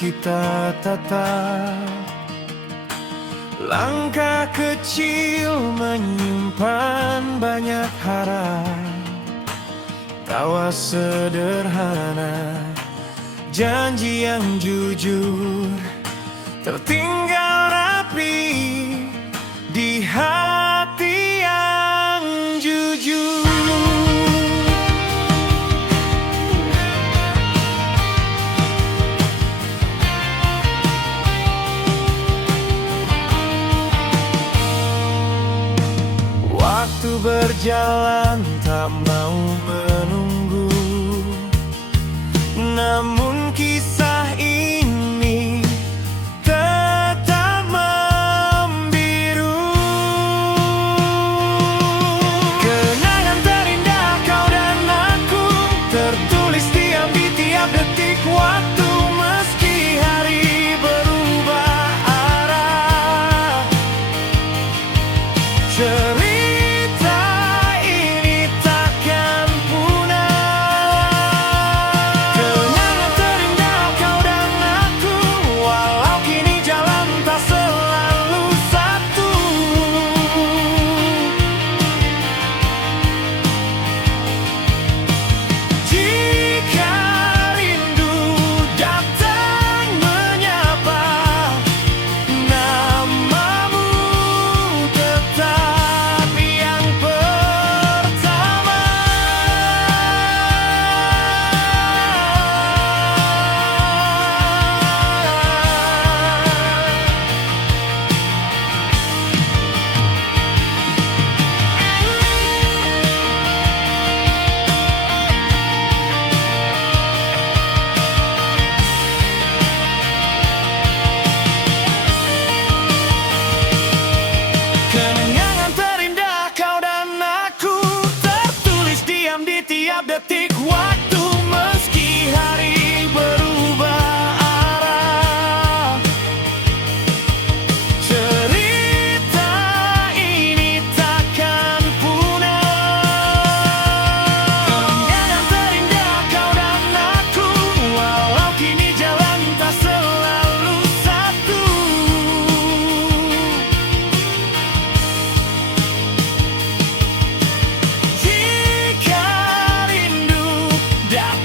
kita tatap. Langkah kecil menyimpan banyak harap. Tawa sederhana, janji yang jujur, tertinggal rapi di hati yang jujur. Waktu berjalan tak mau menunggu, namun kisah ini tetap membiru. Kenangan terindah kau dan aku, tertulis diam di tiap detik waktu. Meski hari berubah arah, cerita ini takkan punah. Kenangan terindah kau dan aku, walau kini jalan tak selalu satu. Jika rindu datang menyapa, namamu tetap yang pertama. Kenangan terindah kau dan aku, tertulis diam di tiap detik waktu. Meski hari berubah arah, cerita ini takkan punah. Kenangan terindah kau dan aku, walau kini jalan tak selalu satu. Jika rindu datang